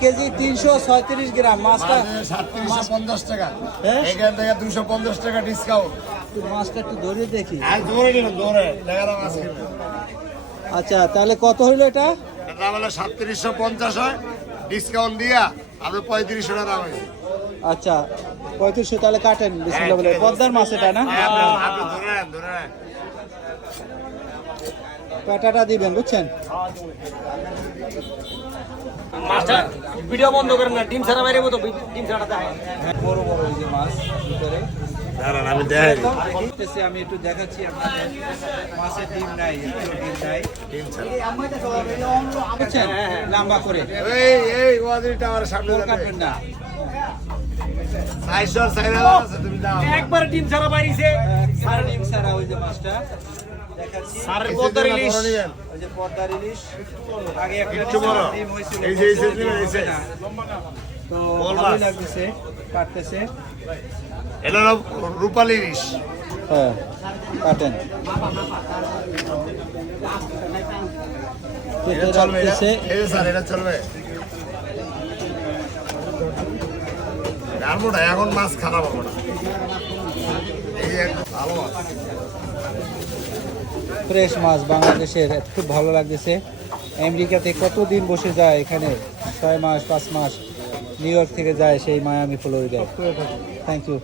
KG 336 গ্রাম মাছটা 350 টাকা হ্যাঁ? এখান থেকে 250 টাকা ডিসকাউন্ট। মাছটা একটু ধরে দেখি। আর ধরে নিন ধরে টাকাটা মাছ কিনবে। আচ্ছা তাহলে কত হইলো এটা? এটা বলে 3750 হয় ডিসকাউন্ট দিয়া আপনি 3500 টাকা দাম হয়েছে। আচ্ছা 3500 তাহলে কাটেন বিসমিল্লাহ বলে। পদ্মার মাছ এটা না? আপনি ধরে নেন ধরে নেন। কাটাটা দিবেন বুঝছেন। মাস্টার ভিডিও বন্ধ করেন না, ডিম ছাড়া বাইরে মতো ডিম ছাড়া দেয়। বড় বড় এই যে মাছ ভিতরে দাঁড়ান আমি দেখাই দিই। দেখতেছি, আমি একটু দেখাচ্ছি আপনাদের। মাছের ডিম নাই, একটু ডিম নাই বুঝছেন, লম্বা করে এই ওয়াদিটা আমার সামনে গোল যাবে। কাটবেন না। সাইজর সাইরা আছে তুমি দাও। একবার ডিম ছাড়া বাইরেছে। সারা ডিম সারা ওই যে মাছটা দেখাচ্ছি। সারের পদ্মার ইলিশ। ওই যে পদ্মার ইলিশ আগে একটা একটু বড়। ডিম হয়েছিল, এই যে এই যে ডিম এই যে। হবে না। তো বল ভালোই মাছ। লাগতেছে, কাটতেছে। এটা হলো রূপালী ইলিশ। হ্যাঁ কাটেন। এটা কেটে চলবে এটা? রাখতেছে। এই যে স্যার এটা চলবে। গালবোটা এখন মাছ খারাপ হবে না। এই যে একদম ভালো মাছ। ফ্রেশ মাছ বাংলাদেশের, খুব ভালো লাগতেছে। আমেরিকাতে কতদিন বসে যায়, এখানে 6 মাস 5 মাস নিউ ইয়র্ক থেকে যায় সেই মায়ামি ফ্লোরিডায়। Thank you.